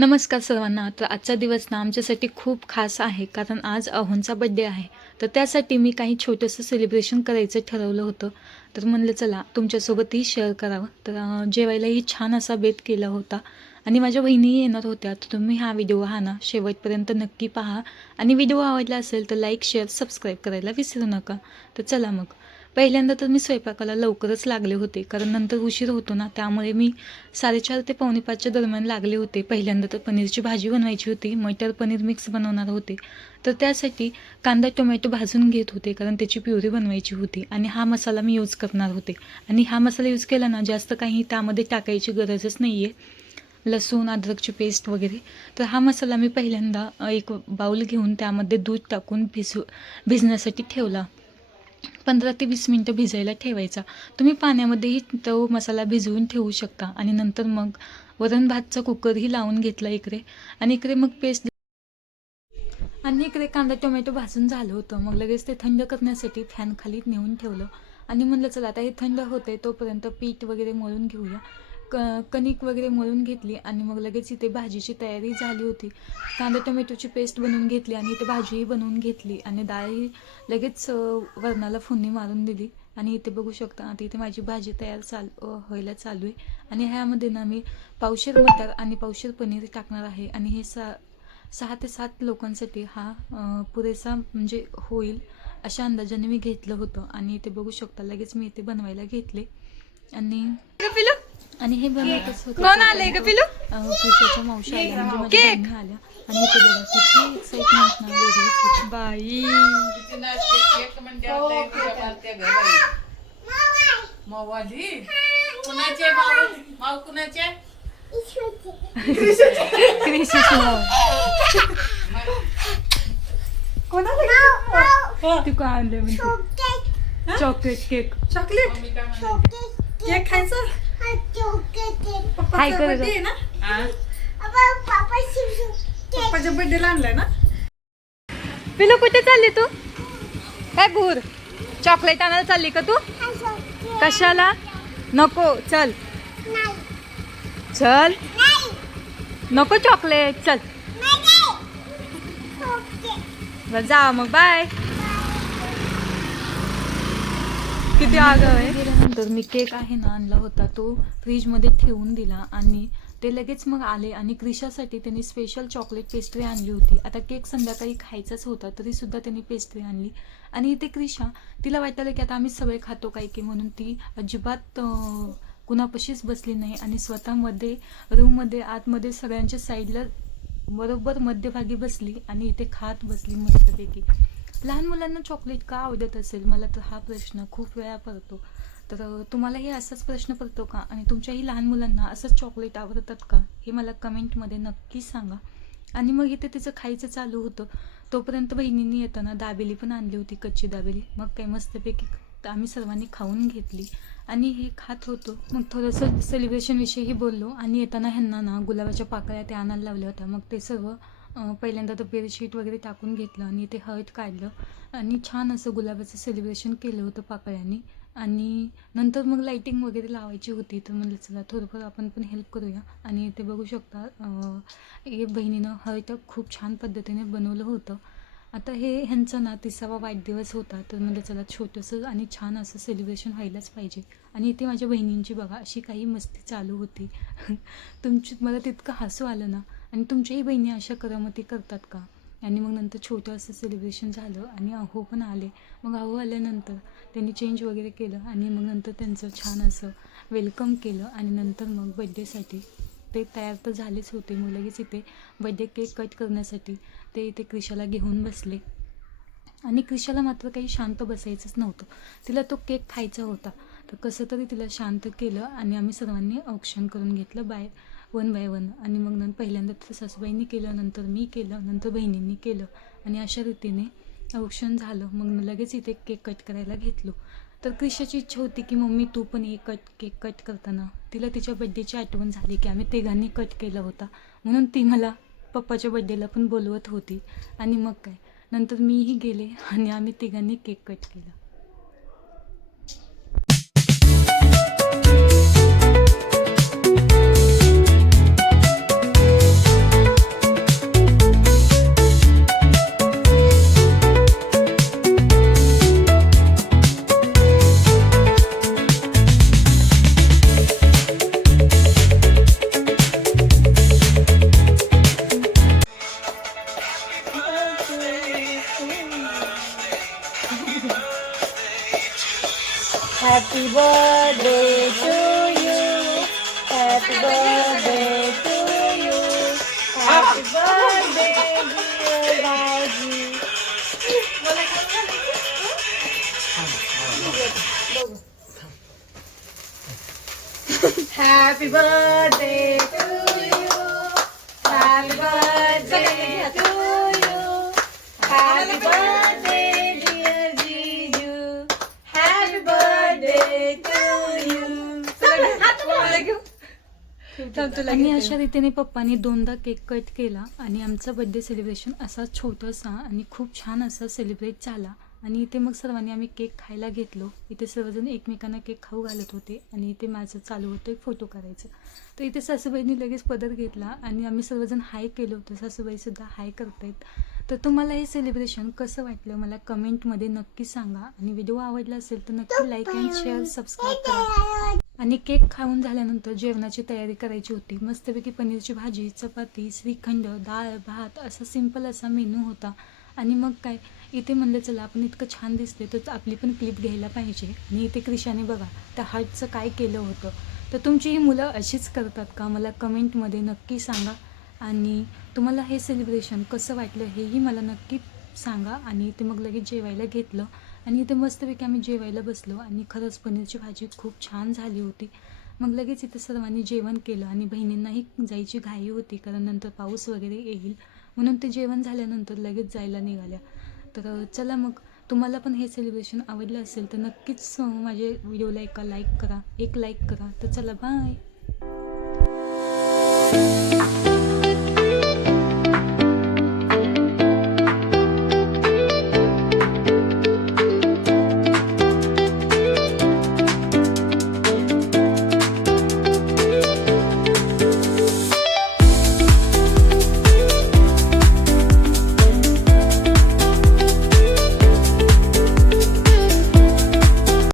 नमस्कार सर्वांना. तर आजचा दिवस ना आमच्यासाठी खूप खास आहे, कारण आज अहोंचा बड्डे आहे. तर त्यासाठी मी काही छोटंसं सेलिब्रेशन करायचं ठरवलं होतं. तर म्हणलं चला तुमच्यासोबतही शेअर करावं. तर जेवायलाही छान असा बेत केला होता आणि माझ्या बहिणीही येणार होत्या. तर तुम्ही हा व्हिडिओ ना शेवटपर्यंत नक्की पहा आणि व्हिडिओ आवडला असेल तर लाईक, शेअर, सबस्क्राईब करायला विसरू नका. तर चला मग. पहिल्यांदा तर मी स्वयंपाकाला लवकरच लागले होते, कारण नंतर उशीर होतो ना, त्यामुळे मी 4:30 ते 4:45च्या दरम्यान लागले होते. पहिल्यांदा तर पनीरची भाजी बनवायची होती, मटर पनीर मिक्स बनवणार होते. तर त्यासाठी कांदा टोमॅटो भाजून घेत होते, कारण त्याची प्युरी बनवायची होती आणि हा मसाला मी यूज करणार होते. आणि हा मसाला यूज केला ना, जास्त काही त्यामध्ये टाकायची गरजच नाही आहे, लसूण अद्रकची पेस्ट वगैरे. तर हा मसाला मी पहिल्यांदा एक बाऊल घेऊन त्यामध्ये दूध टाकून भिजण्यासाठी ठेवला. 15 ते 20 मिनटं भिजायला ठेवायचा. तुम्ही पाण्यामध्येही तो मसाला भिजवून ठेवू शकता. आणि नंतर मग वरण भातचा कुकरही लावून घेतला इकडे. आणि इकडे मग पेस्ट आणि इकडे कांदा टोमॅटो भाजून झालं होतं. मग लगेच ते थंड करण्यासाठी फॅन खाली नेऊन ठेवलं आणि म्हणलं चला आता हे थंड होते तोपर्यंत पीठ वगैरे मळून घेऊया. कणिक वगैरे मळून घेतली आणि मग लगेच इथे भाजीची तयारी झाली होती. कांदा टोमॅटोची पेस्ट बनवून घेतली आणि इथे भाजीही बनवून घेतली आणि डाळही लगेच वरणाला फोडणी मारून दिली. आणि इथे बघू शकता आता इथे माझी भाजी तयार व्हायला चालू आहे. आणि ह्यामध्ये ना मी पावशेर मटार आणि पावशेर पनीर टाकणार आहे. आणि हे 6 ते 7 लोकांसाठी हा पुरेसा म्हणजे होईल अशा अंदाजाने मी घेतलं होतं. आणि इथे बघू शकता लगेच मी इथे बनवायला घेतले. आणि हे बनवतच होते. कोण आले ग पिलू? कृष्णाच्या मावशी आल्या, म्हणजे माझ्या बहिणी आल्या. आणि इथे बघा किती एक्साइटमेंट ना, वेगळीच बाई तू काय आणलं म्हणजे चॉकलेट केक. चॉकलेट केक खायचं. हाय कर बर्थडे ना, पप्पाच्या बर्थडेला आणलाय ना. पिलू कुठे चालली तू? काय भूर चॉकलेट आणायला चालली का तू? कशाला? नको चल चल, नको चॉकलेट, चल बरं जा मग, बाय. किती आगाऊ आहे. गेल्यानंतर मी केक आहे ना आणला होता, तो फ्रीजमध्ये ठेवून दिला आणि ते लगेच मग आले. आणि क्रिशासाठी त्यांनी स्पेशल चॉकलेट पेस्ट्री आणली होती. आता केक संध्याकाळी खायचाच होता तरीसुद्धा त्यांनी पेस्ट्री आणली. आणि इथे क्रिशा, तिला वाटलं की आता आम्ही सगळे खातो काय की, म्हणून ती अजिबात कुणापाशीच बसली नाही आणि स्वतःमध्ये रूममध्ये आतमध्ये सगळ्यांच्या साईडला बरोबर मध्यभागी बसली आणि इथे खात बसली मस्तपैकी. लहान मुलांना चॉकलेट का आवडत असेल, मला तर हा प्रश्न खूप वेळा पडतो. तर तुम्हालाही असाच प्रश्न पडतो का? आणि तुमच्याही लहान मुलांना असंच चॉकलेट आवडतात का? हे मला कमेंटमध्ये नक्की सांगा. आणि मग इथे तिचं खायचं चालू होतं. तोपर्यंत बहिणींनी येताना दाबेली पण आणली होती, कच्ची दाबेली. मग काय मस्तपैकी आम्ही सर्वांनी खाऊन घेतली आणि हे खात होतो. मग थोडंसं सेलिब्रेशनविषयीही बोललो. आणि येताना ह्यांना ना गुलाबाच्या पाकळ्या त्या आणायला लावल्या होत्या. मग ते सर्व पहिल्यांदा तर बेडशीट वगैरे टाकून घेतलं आणि ते हळद काढलं आणि छान असं गुलाबाचं सेलिब्रेशन केलं होतं पाकळ्यांनी. आणि नंतर मग लाईटिंग वगैरे लावायची होती, तर म्हणलं चला थोडंफार आपण पण हेल्प करूया. आणि ते बघू शकता हे बहिणीनं हळद खूप छान पद्धतीने बनवलं होतं. आता हे ह्यांचा ना 30वा वाढदिवस होता, तर म्हणलं चला छोटंसं आणि छान असं सेलिब्रेशन व्हायलाच पाहिजे. आणि इथे माझ्या बहिणींची बघा अशी काही मस्ती चालू होती. मला तितकं हसू आलं ना. आणि तुमच्याही बहिणी अशा करामती करतात का? आणि मग नंतर छोटं असं सेलिब्रेशन झालं आणि अहो पण आले. मग अहो आल्यानंतर त्यांनी चेंज वगैरे केलं आणि मग नंतर त्यांचं छान असं वेलकम केलं. आणि नंतर मग बड्डेसाठी ते तयार तर झालेच होते. मग लगेच इथे बड्डे केक कट करण्यासाठी ते इथे क्रिशाला घेऊन बसले. आणि क्रिशाला मात्र काही शांत बसायचंच नव्हतं, तिला तो केक खायचा होता. तर कसं तरी तिला शांत केलं आणि आम्ही सर्वांनी औक्षण करून घेतलं वन बाय वन. आणि मग पहिल्यांदा तर सासूबाईंनी केलं, नंतर मी केलं, नंतर बहिणींनी केलं. आणि अशा रीतीने औक्षण झालं. मग लगेच इथे केक कट करायला घेतलो. तर क्रिशाची इच्छा होती की मम्मी तू पण केक कट करताना तिला तिच्या बड्डेची आठवण झाली की आम्ही तिघांनी कट केला होता, म्हणून ती मला पप्पाच्या बड्डेला पण बोलवत होती. आणि मग काय नंतर मीही गेले आणि आम्ही तिघांनी केक कट केला. Happy birthday to you, happy birthday to you, happy birthday dear jiju, happy birthday to you. आणि अशा रीतीने पप्पानी 2दा केक कट केला आणि आमचा बर्थडे सेलिब्रेशन असा छोटासा आणि खूप छान असा सेलिब्रेट झाला. आणि इथे मग सर्वांनी आम्ही केक खायला घेतलो. इथे सर्वजण एकमेकांना केक खाऊ घालत होते आणि इथे माझं चालू होतं एक फोटो करायचं. तर इथे सासूबाईंनी लगेच पदर घेतला आणि आम्ही सर्वजण हाय केलं होतं. सासूबाईसुद्धा हाय करतायत. तर तुम्हाला हे सेलिब्रेशन कसं वाटलं मला कमेंटमध्ये नक्की सांगा. आणि व्हिडिओ आवडला असेल तर नक्की लाईक अँड शेअर सबस्क्राईब करा. आणि केक खाऊन झाल्यानंतर जेवणाची तयारी करायची होती. मस्तपैकी पनीरची भाजी, चपाती, श्रीखंड, डाळ, भात असा सिंपल असा मेनू होता. आणि मग काय इथे म्हणलं चला आपण इतकं छान दिसते तर आपली पण क्लिप घ्यायला पाहिजे. आणि इथे क्रिशाने बघा त्या हार्टचं काय केलं होतं. तर तुमची ही मुलं अशीच करतात का मला कमेंटमध्ये नक्की सांगा. आणि तुम्हाला हे सेलिब्रेशन कसं वाटलं हेही मला नक्की सांगा. आणि इथे मग लगेच जेवायला घेतलं आणि इथे मस्तपैकी आम्ही जेवायला बसलो. आणि खरंच पनीरची भाजी खूप छान झाली होती. मग लगेच इथे सर्वांनी जेवण केलं आणि बहिणींनाही जायची घाई होती कारण नंतर पाऊस वगैरे येईल म्हणून ते जेवण झाल्यानंतर लगेच जायला निघाल्या. तर चला मग तुम्हाला पण हे सेलिब्रेशन आवडलं असेल तर नक्कीच माझ्या व्हिडिओला एक लाईक करा. तर चला बाय.